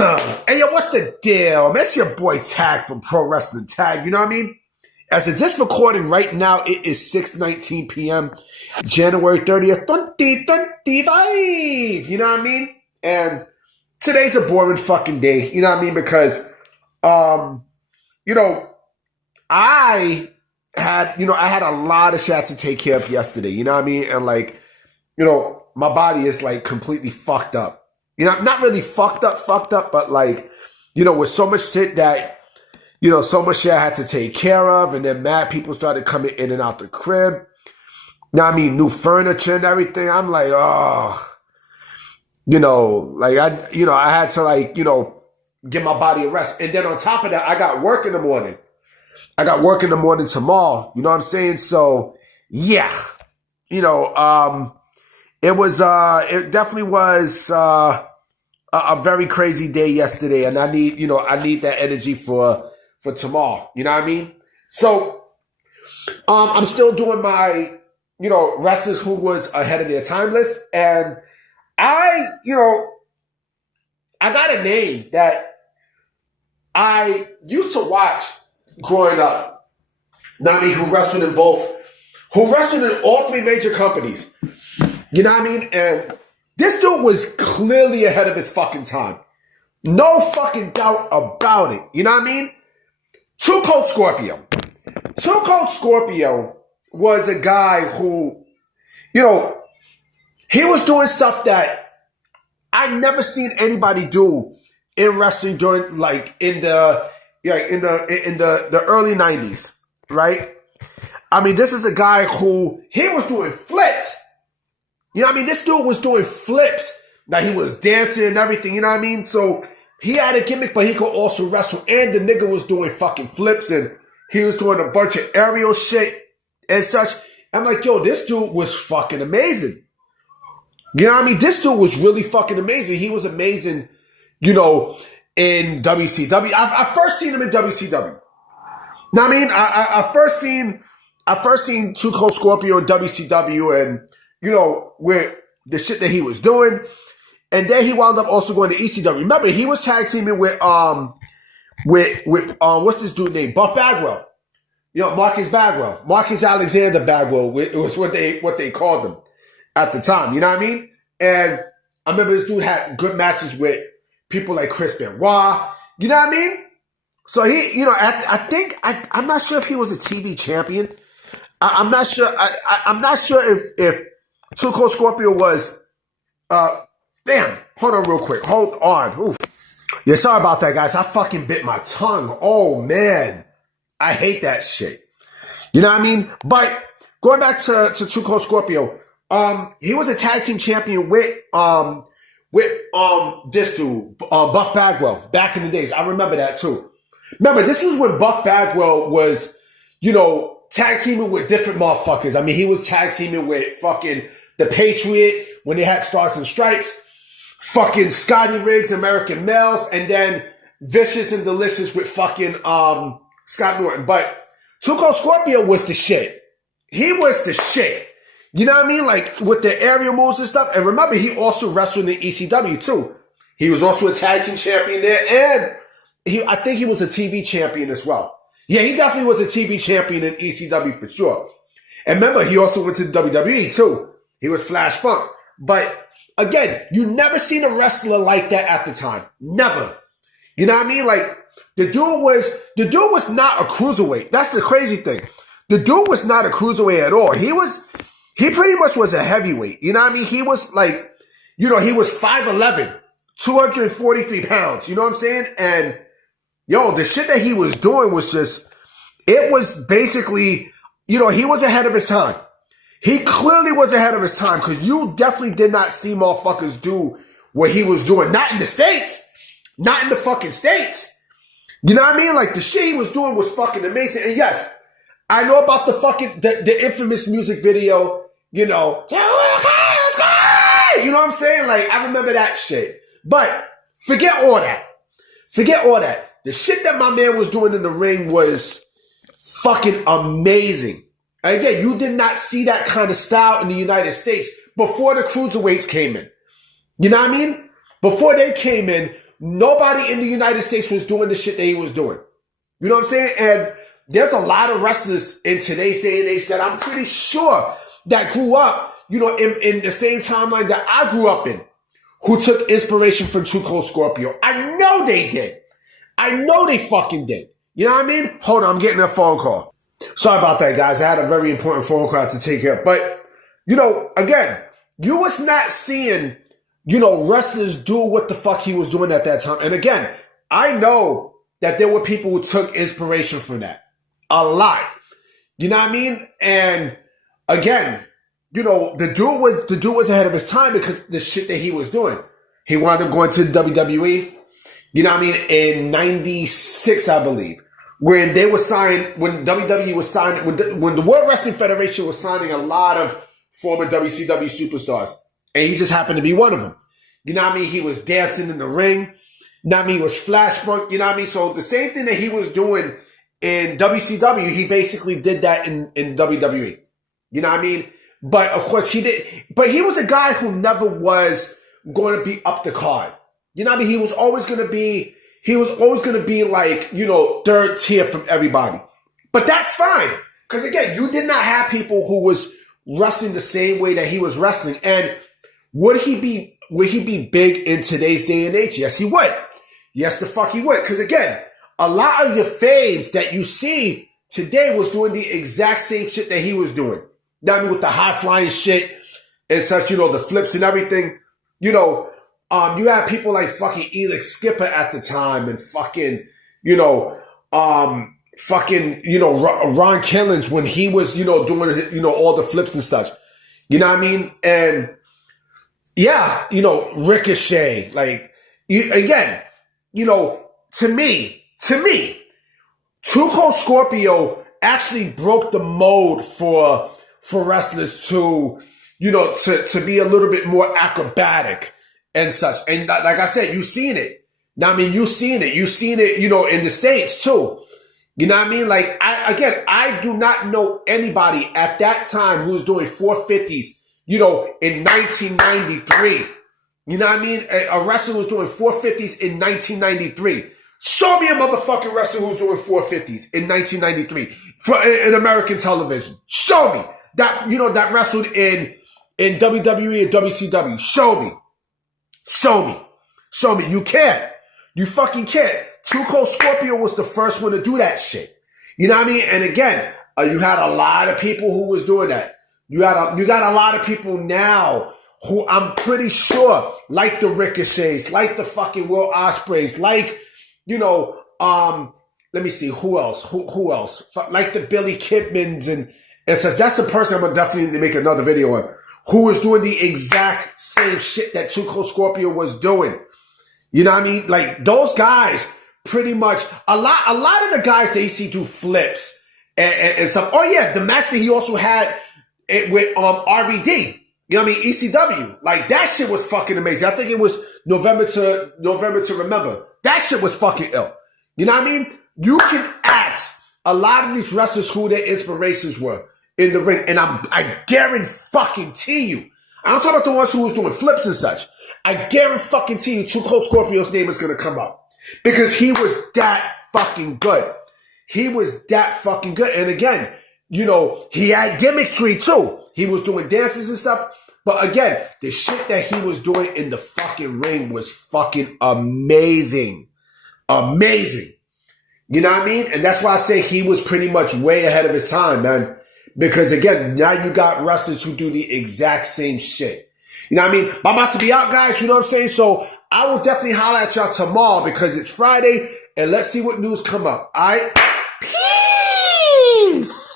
Hey, yo, what's the deal? Man, it's your boy Tag from Pro Wrestling Tag, you know what I mean? As of this recording right now, it is 6:19 p.m., January 30th, 2025, you know what I mean? And today's a boring fucking day, you know what I mean? Because, you know, I had a lot of shit to take care of yesterday, you know what I mean? And like, you know, my body is like completely fucked up. You know, not really fucked up, but like, you know, with so much shit that, you know, so much shit I had to take care of, and then mad people started coming in and out the crib. You know what I mean? New furniture and everything. I'm like, oh, you know, like I had to like, you know, give my body a rest. And then on top of that, I got work in the morning. I got work in the morning tomorrow. You know what I'm saying? So yeah, you know, it definitely was, a very crazy day yesterday, and I need that energy for tomorrow. You know what I mean? So, I'm still doing my, you know, wrestlers who was ahead of their time list, and I got a name that I used to watch growing up. You know what I mean? Who wrestled in all three major companies. You know what I mean? And this dude was clearly ahead of his fucking time. No fucking doubt about it. You know what I mean? Cold Scorpio. Cold Scorpio was a guy who, you know, he was doing stuff that I never seen anybody do in wrestling during like in the early 90s, right? I mean, this is a guy who he was doing flips. You know what I mean? This dude was doing flips. Now, he was dancing and everything, you know what I mean? So, he had a gimmick, but he could also wrestle. And the nigga was doing fucking flips, and he was doing a bunch of aerial shit and such. I'm like, yo, this dude was fucking amazing. You know what I mean? This dude was really fucking amazing. He was amazing, you know, in WCW. I first seen him in WCW. Now, I mean, I first seen Cold Scorpio in WCW, and you know, with the shit that he was doing. And then he wound up also going to ECW. Remember, he was tag teaming with what's this dude named? Buff Bagwell. You know, Marcus Alexander Bagwell. It was what they called him at the time. You know what I mean? And I remember this dude had good matches with people like Chris Benoit. You know what I mean? So he, you know, I'm not sure if he was a TV champion. I'm not sure. I'm not sure if Cold Scorpio was, damn, hold on real quick. Hold on. Oof. Yeah, sorry about that, guys. I fucking bit my tongue. Oh, man. I hate that shit. You know what I mean? But going back to Cold Scorpio, he was a tag team champion with this dude, Buff Bagwell, back in the days. I remember that too. Remember, this was when Buff Bagwell was, you know, tag teaming with different motherfuckers. I mean, he was tag teaming with fucking The Patriot when they had Stars and Stripes, fucking Scotty Riggs, American Males, and then Vicious and Delicious with fucking Scott Norton. But Cold Scorpio was the shit. He was the shit. You know what I mean? Like with the aerial moves and stuff. And remember, he also wrestled in ECW too. He was also a tag team champion there, and I think he was a TV champion as well. Yeah, he definitely was a TV champion in ECW for sure. And remember, he also went to the WWE too. He was Flash Funk. But again, you never seen a wrestler like that at the time. Never. You know what I mean? Like, the dude was not a cruiserweight. That's the crazy thing. The dude was not a cruiserweight at all. He pretty much was a heavyweight. You know what I mean? He was like, you know, he was 5'11", 243 pounds. You know what I'm saying? And yo, the shit that he was doing was just, it was basically, you know, he was ahead of his time. He clearly was ahead of his time, because you definitely did not see motherfuckers do what he was doing. Not in the States. Not in the fucking States. You know what I mean? Like, the shit he was doing was fucking amazing. And yes, I know about the fucking, the infamous music video, you know. You know what I'm saying? Like, I remember that shit. But forget all that. Forget all that. The shit that my man was doing in the ring was fucking amazing. Again, you did not see that kind of style in the United States before the cruiserweights came in. You know what I mean? Before they came in, nobody in the United States was doing the shit that he was doing. You know what I'm saying? And there's a lot of wrestlers in today's day and age that I'm pretty sure that grew up, in the same timeline that I grew up in, who took inspiration from Cold Scorpio. I know they did. I know they fucking did. You know what I mean? Hold on, I'm getting a phone call. Sorry about that, guys. I had a very important phone call to take care of. But, again, you was not seeing, wrestlers do what the fuck he was doing at that time. And again, I know that there were people who took inspiration from that. A lot. You know what I mean? And again, the dude was ahead of his time because the shit that he was doing. He wound up going to the WWE, in 96, I believe. When they were signed, when WWE was signed, when the World Wrestling Federation was signing a lot of former WCW superstars. And he just happened to be one of them. He was dancing in the ring. He was flash punk. So the same thing that he was doing in WCW, he basically did that in WWE. But of course he did. But he was a guy who never was going to be up the card. He was always going to be like, third tier from everybody. But that's fine. Because again, you did not have people who was wrestling the same way that he was wrestling. And would he be big in today's day and age? Yes, he would. Yes, the fuck he would. Because again, a lot of your faves that you see today was doing the exact same shit that he was doing. With the high flying shit and such, the flips and everything. You had people like fucking Elix Skipper at the time and fucking, Ron Killings when he was, doing, all the flips and such. You know what I mean? And yeah, Ricochet, like, to me, Cold Scorpio actually broke the mold for wrestlers to be a little bit more acrobatic and such. And like I said, you've seen it. You've seen it. You've seen it, in the States too. You know what I mean? Like, I do not know anybody at that time who was doing 450s, in 1993. You know what I mean? A wrestler was doing 450s in 1993. Show me a motherfucking wrestler who's doing 450s in 1993 in American television. Show me that, that wrestled in WWE and WCW. Show me. You can't. You fucking can't. Cold Scorpio was the first one to do that shit. You know what I mean? And again, you had a lot of people who was doing that. You got a lot of people now who I'm pretty sure like the Ricochets, like the fucking Will Ospreys, like, let me see, who else? Who else? Like the Billy Kidmans and says that's a person I'm gonna definitely make another video on, who was doing the exact same shit that Cold Scorpio was doing. You know what I mean? Like those guys, pretty much a lot of the guys that you see do flips and stuff. Oh yeah, the match that he also had with RVD. You know what I mean? ECW. Like that shit was fucking amazing. I think it was November to Remember. That shit was fucking ill. You know what I mean? You can ask a lot of these wrestlers who their inspirations were in the ring. And I guarantee you, I'm talking about the ones who was doing flips and such. I guarantee you, Cold Scorpio's name is going to come up. Because he was that fucking good. And again, he had gimmickry too. He was doing dances and stuff. But again, the shit that he was doing in the fucking ring was fucking amazing. Amazing. You know what I mean? And that's why I say he was pretty much way ahead of his time, man. Because again, now you got wrestlers who do the exact same shit. You know what I mean? I'm about to be out, guys. You know what I'm saying? So I will definitely holler at y'all tomorrow because it's Friday and let's see what news come up. All right?